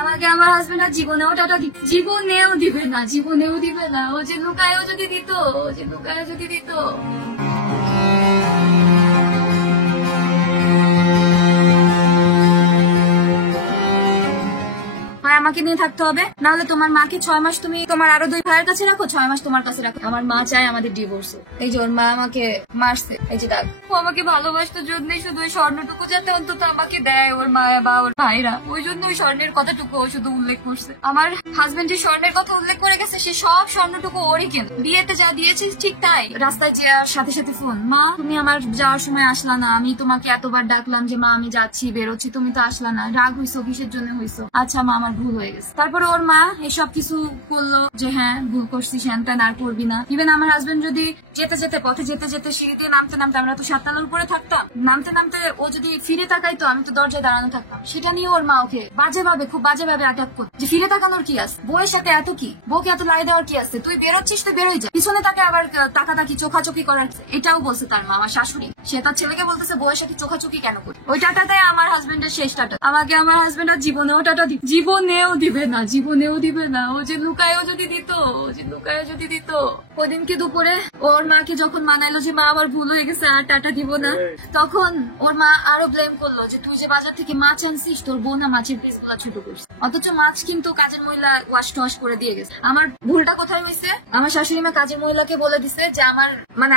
আমাকে আমার হাজবেন্ড আর জীবনেও দিবে না, জীবনেও দিবে না। ও যে লুকায়ও যদি দিত, ও যে লুকায়ও যদি দিত। আমাকে নিয়ে থাকতে হবে, নাহলে তোমার মাকে 6 মাস তুমি তোমার আরো 2 ভাইয়ের কাছে রাখো, 6 মাস তোমার কাছে রাখো। আমার মা চায় আমাদের ডিভোর্স। এই যে ওর মা আমাকে মারছে, এই যে দাগ। ও আমাকে ভালোবাসতো জন্যই শুধু ওই স্বর্ণটুকু যাতে অন্তত আমাকে দেয় ওর মা বা ওর ভাইরা, ওই জন্য ওই স্বর্ণের কথাটুকু ও শুধু উল্লেখ করছে। আমার হাজবেন্ড যে স্বর্ণের কথা উল্লেখ করে গেছে, সে সব স্বর্ণটুকু ওরই কেন। বিয়েতে যা দিয়েছে ঠিক তাই। রাস্তায় যাওয়ার সাথে সাথে ফোন, মা তুমি আমার যাওয়ার সময় আসলা না, আমি তোমাকে এতবার ডাকলাম যে মা আমি যাচ্ছি বেরোচ্ছি, তুমি তো আসলা না, রাগ হইছো কিসের জন্য হইছো? আচ্ছা মা আমার ভুল হয়ে গেছে। তারপরে ওর মা এসব কিছু করলো যে হ্যাঁ ভুল করছিস, হ্যান আর করবি না। ইভেন আমার হাজবেন্ড যদি পথে যেতে যেতে সিঁড়ি দিয়ে নামতে নামতে, আমরা তো 7 তলার উপরে থাকতাম, নামতে নামতে ও যদি ফিরে তাকাইতো, আমি তো দরজায় দাঁড়ানো থাকতাম, সেটা নিয়ে ওর মা ওকে খুব বাজে ভাবে আটক করতো যে ফিরে তাকানোর কি আছে, বউয়ের সাথে এত কি, বউকে এত লাই দেওয়ার কি আছে, তুই বেরোচ্ছিস তো বেরোই যা, পিছনে তাকে আবার তাকাতাকি চোখাচোখি করার এটাও বলছে তার মা, আমার শাশুড়ি। সে তার ছেলেকে বলতেছে বউয়ের সাথে চোখাচোখি কেন করি। ওই টাটাতে আমার হাজবেন্ডের শেষ টাটা। আমাকে আমার হাজবেন্ড আর জীবনেও দিবে না, জীবনেও দিবে না। ও যে লুকায়ও যদি দিত, ওদিনকে দুপুরে ওর মাকে যখন মানাইলো যে মা আমার ভুল হয়ে গেছে আর টাটা দিব না, তখন ওর মা আরো ব্লেম করলো যে তুই যে বাজার থেকে মাছ আনছিস, তোর বোন না মাছের পিস গুলা ছোট করছে, অথচ মাছ কিন্তু কাজের মহিলা ওয়াশ টওয়াশ করে দিয়ে গেছে। আমার ভুলটা কোথায় হয়েছে? আমার শাশুড়ি মা কাজের মহিলাকে বলে দিছে যে আমার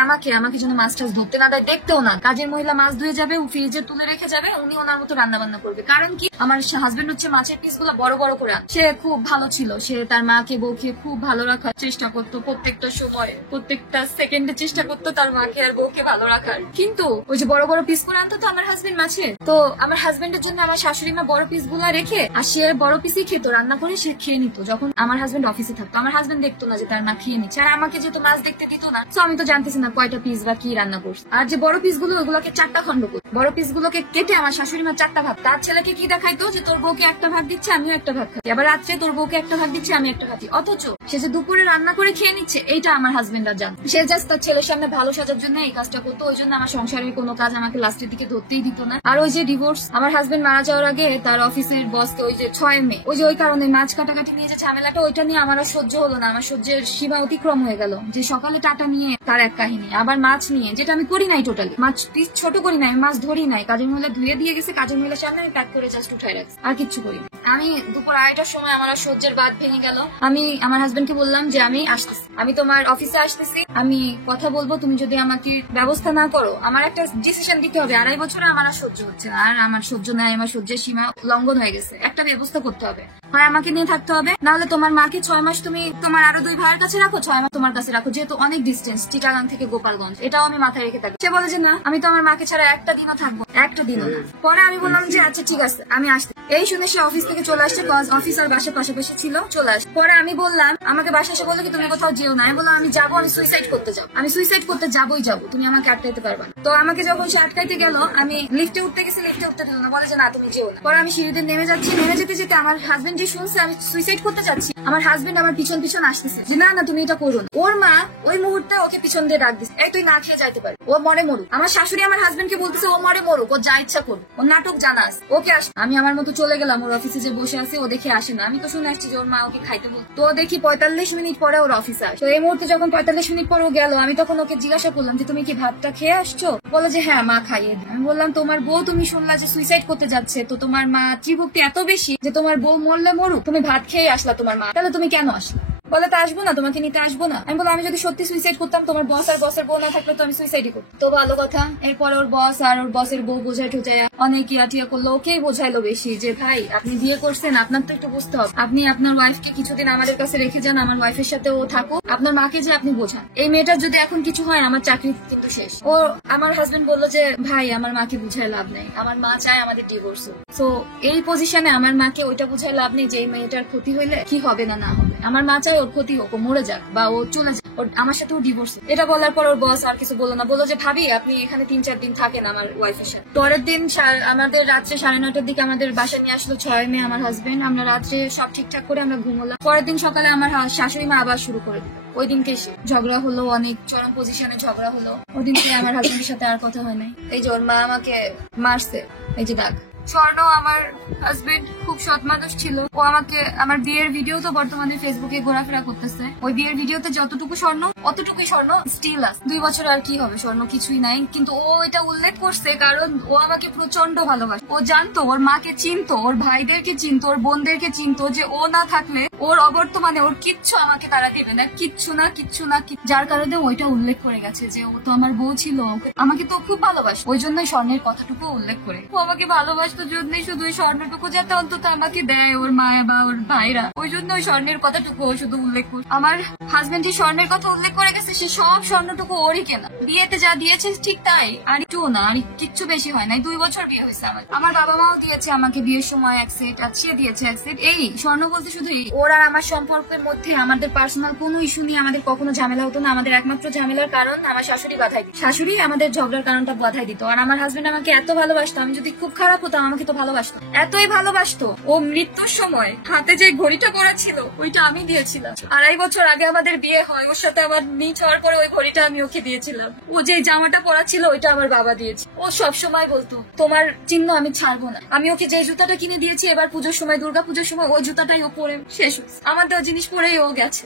আমাকে যেন মাছ টাছ ধরতে না দেয়, দেখতেও না। কাজের মহিলা মাছ ধুয়ে যাবে, ফ্রিজে তুলে রেখে যাবে, উনি ওনার মতো রান্না বান্না করবে। কারণ কি, আমার হাজবেন্ড হচ্ছে মাছের পিস গুলা বড় বড় করে আন। সে খুব ভালো ছিল, সে তার মাকে বউকে খুব ভালো রাখার চেষ্টা করতো, প্রত্যেকটা সময় প্রত্যেকটা সেকেন্ডে চেষ্টা করতো তার মাকে আর বউকে ভালো রাখার। কিন্তু ওই যে বড় বড় পিস করে আনতো তো আমার হাজবেন্ড মাছে, তো আমার হাজবেন্ডের জন্য আমার শাশুড়ি মা বড় পিস গুলা রেখে আর সে বড় পিসই খেতো, রান্না করে সে খেয়ে নিত। যখন আমার হাজবেন্ড অফিসে থাকতো, আমার হাজবেন্ড দেখতো না যে তার মা খেয়ে নিচ্ছে, আর আমাকে যেহেতু মাছ দেখতে দিত না, তো আমি তো জানতেছি না কয়টা পিস বা কি রান্না করছে। আর যে বড় পিস গুলো, ওগুলোকে 4টা খন্ড করতো, বড় পিস গুলোকে কেটে আমার শাশুড়ি মা 4টা ভাগ। তার ছেলেকে কি দেখাইতো যে তোর বউকে একটা ভাগ দিচ্ছে, আমিও একটা ভাগ খাচ্ছি, আবার রাত্রে তোর বউকে একটা ভাগ দিচ্ছে, আমি একটা খাচ্ছি। অথচ সে যে দুপুরে রান্না করে খেয়ে নিচ্ছে, এইটা আমার হাজবেন্ড আর জান। সে জাস্ট তার ছেলের সামনে ভালো সাজার জন্য এই কাজটা করতো। ওই জন্য আমার সংসারের কোনো কাজ আমাকে লাস্টের দিকে ধরতেই দিত না। আর ওই যে ডিভোর্স, আমার হাজবেন্ড মারা যাওয়ার আগে তার অফিসের বসকে ওই যে 6 মে ওই কারণে মাছ কাটাকাটি নিয়ে যে ঝামেলাটা, ওইটা নিয়ে আমার সহ্য হলো না, আমার সহ্যের সীমা অতিক্রম হয়ে গেল। যে সকালে টাটা নিয়ে তার এক কাহিনী, আবার মাছ নিয়ে, যেটা আমি করি নাই, টোটালি মাছ পিস ছোট করি নাই, মাছ ধরি নাই, কাজের মহিলা ধুয়ে দিয়ে গেছে, কাজের মহিলার সামনে আমি প্যাক করে জাস্ট উঠাই রাখছি, আর কিচ্ছু করি। আমি দুপুর 2টার সময় আমার সহ্যের বাঁধ ভেঙে গেল। আমি আমার হাজবেন্ডকে বললাম যে আমি আসতেছি, আমি তোমার অফিসে আসতেছি, আমি কথা বলবো, তুমি যদি আমাকে ব্যবস্থা না করো, আমার একটা ডিসিশন দিতে হবে। 2.5 বছরে আমার আর সহ্য হচ্ছে, আর আমার সহ্য নাই, আমার সহ্যের সীমা লঙ্ঘন হয়ে গেছে, একটা ব্যবস্থা করতে হবে, হয় আমাকে নিয়ে থাকতে হবে, নাহলে তোমার মাকে 6 মাস তুমি তোমার আরো 2 ভাইয়ের কাছে রাখো, 6 মাস তোমার কাছে রাখো, যেহেতু অনেক ডিস্টেন্স চিটাগাং থেকে গোপালগঞ্জ, এটাও আমি মাথায় রেখে থাকি। সে বলে যে না, আমি তো আমার মাকে ছাড়া একটা দিনও থাকবো, একটা দিনও না। পরে আমি বললাম যে আচ্ছা ঠিক আছে, আমি আসতে। এই শুনে সে অফিস থেকে চলে আসছে, অফিস আর বাসার পাশাপাশি ছিল, চলে আসছে। পরে আমি বললাম, আমাকে বাসা এসে বললো কি তুমি কোথাও যেও না। আমি বললাম আমি যাবো, আমি সুইসাইড করতে যাবো, আমি সুইসাইড করতে যাবোই যাবো, তুমি আমাকে আটকাইতে পারবা না। তো আমাকে যখন সে আটকাইতে গেল, আমি লিফটে উঠতে গেছি, লিফটে উঠতে দিল না, বলে যে না তুমি যেও না। পরে আমি সিঁড়িতে নেমে যাচ্ছি, নেমে যেতে যেতে আমার হাজবেন্ড যে শুনছে আমি সুইসাইড করতে যাচ্ছি, আমার হাজবেন্ড আমার পিছন পিছন আসতেছে যে না না তুমি এটা করো না। ওর মা ওই মুহূর্তে ওকে পিছন দিয়ে ডাক দিচ্ছে, এই তুই না খেয়ে যাইতে পারবি, ও মরে মরুক। আমার শাশুড়ি আমার হাজবেন্ডকে বলতেছে ও মরে মরুক, ও যা ইচ্ছা করুক, ও নাটক জানা আছে, ওকে আস। আমি আমার মতো চলে গেলাম, ওর অফিসে যে বসে আছে ও দেখে আসে না। আমি তো শুনে আসছি যে ওর মা ওকে খাইতে বল, তো দেখি 45 মিনিট পরে ওর অফিসে আসে। তো এই মুহূর্তে যখন 45 মিনিট পরে ও গেল, আমি তখন ওকে জিজ্ঞাসা করলাম যে তুমি কি ভাতটা খেয়ে আসছো? বলে যে হ্যাঁ মা খাইয়ে দিই। আমি বললাম তোমার বউ তুমি শুনলা যে সুইসাইড করতে যাচ্ছে, তো তোমার মা ত্রিভক্তি এত বেশি যে তোমার বউ মরলে মরুক, তুমি ভাত খেয়ে আসলা তোমার মা, তাহলে তুমি কেন আসলা? বলে তা আসবো না, তোমাকে নিতে আসবো না। আমি বললাম আমি যদি সত্যি সুইসাইড করতাম, তোমার বস আর বসের বউ না থাকলে তো আমি সুইসাইডই করতাম। তো ভালো কথা। এরপর ওর বস আর ওর বসের বউ বোঝাই ঠোঝাই অনেক ইয়াটিয়া করলো, ওকেই বোঝাইলো বেশি যে ভাই আপনি বিয়ে করছেন, আপনার তো একটু বুঝতে হবে, আপনি আপনার ওয়াইফকে কিছুদিন আমাদের কাছে রেখে যান, আমার ওয়াইফের সাথে ও থাকুক, আপনার মাকে যে আপনি বোঝান, এই মেয়েটার যদি এখন কিছু হয় আমার চাকরি কিন্তু শেষ। ও আমার হাজবেন্ড বললো যে ভাই আমার মাকে বুঝাই লাভ নেই, আমার মা চায় আমাদের ডিভোর্স। তো এই পজিশনে আমার মাকে ওইটা বুঝাই লাভ নেই যে এই মেয়েটার ক্ষতি হইলে কি হবে না না হবে, আমার মা চায় ওর ক্ষতি হোক, ও মরে যাক বা ও চলে যাক, আমার সাথে ও ডিভোর্স। এটা বলার পর ওর বস আর কিছু বললো না, বললো যে ভাবি আপনি এখানে 3-4 দিন থাকেন আমার ওয়াইফের সাথে। পরের দিন আমাদের রাত্রে 9:30টার দিকে আমাদের বাসায় নিয়ে আসলো 6 মে আমার হাজবেন্ড। আমরা রাত্রে সব ঠিকঠাক করে আমরা ঘুমোলাম। পরের দিন সকালে আমার শাশুড়ি মা আবার শুরু করে দিল। ওই দিনকে ঝগড়া হলো, অনেক চরম পজিশনে ঝগড়া হলো। ওই দিনকে আমার হাজবেন্ডের সাথে আর কথা হয় নাই। এই যে ওর মা আমাকে মারছে, এই যে দাগ, স্বর্ণ আমার হাজবেন্ড খুব সৎ মানুষ ছিল। ও আমাকে আমার বিয়ের ভিডিও তো বর্তমানে ফেসবুকে ঘোরাফেরা করতেছে। ওই বিয়ের ভিডিওতে যতটুকু স্বর্ণ অতটুকুই স্বর্ণ স্টিল আছে। 2 বছর আর কি হবে, স্বর্ণ কিছুই নাই। কিন্তু ও এটা উল্লেখ করছে কারণ ও আমাকে প্রচন্ড ভালোবাসে। ও জানতো, ওর মাকে চিনতো, ওর ভাইদেরকে চিনতো, ওর বোনদেরকে চিনতো, যে ও না থাকলে ওর অবর্তমানে ওর কিচ্ছু আমাকে তারা দিবে না, কিচ্ছু না। যার কারণে ওইটা উল্লেখ করে গেছে যে ও তো আমার বউ ছিল, আমাকে তো খুব ভালোবাসে। ওই জন্যই স্বর্ণের কথাটুকু উল্লেখ করে। ও আমাকে ভালোবাসতো জন্যই শুধু ওই স্বর্ণটুকু যাতে অন্তত আমাকে দেয় ওর মা বা ওর ভাইরা, ওই জন্য ওই স্বর্ণের কথাটুকু ও শুধু উল্লেখ করে। আমার হাজবেন্ড যে স্বর্ণের কথা উল্লেখ করে গেছে, সে সব স্বর্ণটুকু ওরই কেনা। বিয়েতে যা দিয়েছে ঠিক তাই, আর একটু না, আর কিচ্ছু বেশি হয় নাই। 2 বছর বিয়ে হয়েছে আমার। আমার বাবা মাও দিয়েছে আমাকে বিয়ের সময় 1 সেট, আর সে দিয়েছে 1 সেট। এই স্বর্ণ বলতে শুধু এই। ওর আর আমার সম্পর্কের মধ্যে আমাদের পার্সোনাল কোনো ইস্যু নিয়ে আমাদের কখনো ঝামেলা হতো না। আমাদের একমাত্র ঝামেলার কারণ আমার শাশুড়ি বাধাই দিত। শাশুড়ি আমাদের ঝগড়ার কারণটা বাধাই দিত। আর আমার হাজবেন্ড আমাকে এত ভালোবাসতো, আমি যদি খুব খারাপ হতাম আমাকে তো ভালোবাসতো, এতই ভালোবাসতো। ও মৃত্যুর সময় হাতে যে ঘড়িটা পরা ছিল ওইটা আমি দিয়েছিলাম। 2.5 বছর আগে আমাদের বিয়ে হয়, ওর সাথে আমার নিচ হওয়ার পরে ওই ঘড়িটা আমি ওকে দিয়েছিলাম। ও যে জামাটা পরা ছিল ওইটা আমার বাবা দিয়েছে। ও সব সময় বলতো তোমার চিহ্ন আমি ছাড়বো না। আমি ওকে যে জুতাটা কিনে দিয়েছি এবার পুজোর সময়, দুর্গা পুজোর সময়, ওই জুতাটাই ও পরে শেষ হয়েছে। আমার দেওয়া জিনিস পরেই ও গেছে।